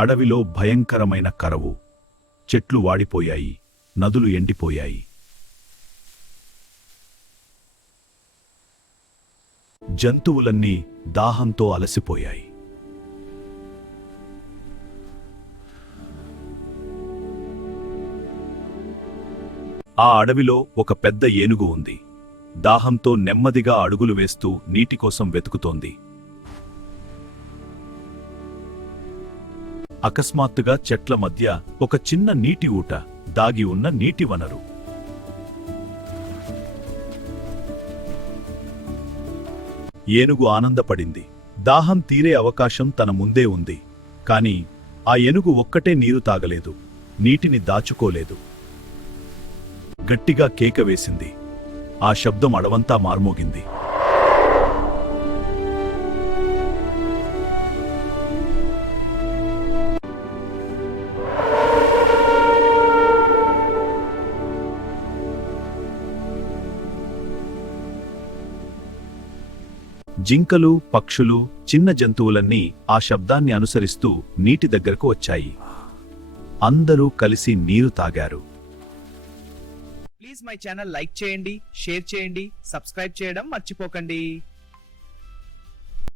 అడవిలో భయంకరమైన కరవు. చెట్లు వాడిపోయాయి, నదులు ఎండిపోయాయి. జంతువులన్నీ దాహంతో అలసిపోయాయి. ఆ అడవిలో ఒక పెద్ద ఏనుగు ఉంది. దాహంతో నెమ్మదిగా అడుగులు వేస్తూ నీటి కోసం వెతుకుతోంది. అకస్మాత్తుగా చెట్ల మధ్య ఒక చిన్న నీటి ఊట, దాగి ఉన్న నీటి వనరు. ఏనుగు ఆనందపడింది. దాహం తీరే అవకాశం తన ముందే ఉంది. కాని ఆ ఏనుగు ఒక్కటే నీరు తాగలేదు, నీటిని దాచుకోలేదు. గట్టిగా కేక వేసింది. ఆ శబ్దం అడవంతా మార్మోగింది. జింకలు, పక్షులు, చిన్న జంతువులన్నీ ఆ శబ్దాన్ని అనుసరిస్తూ నీటి దగ్గరకు వచ్చాయి. అందరూ కలిసి నీరు తాగారు. ప్లీజ్ మై ఛానల్ లైక్ చేయండి, షేర్ చేయండి, సబ్స్క్రైబ్ చేయడం మర్చిపోకండి.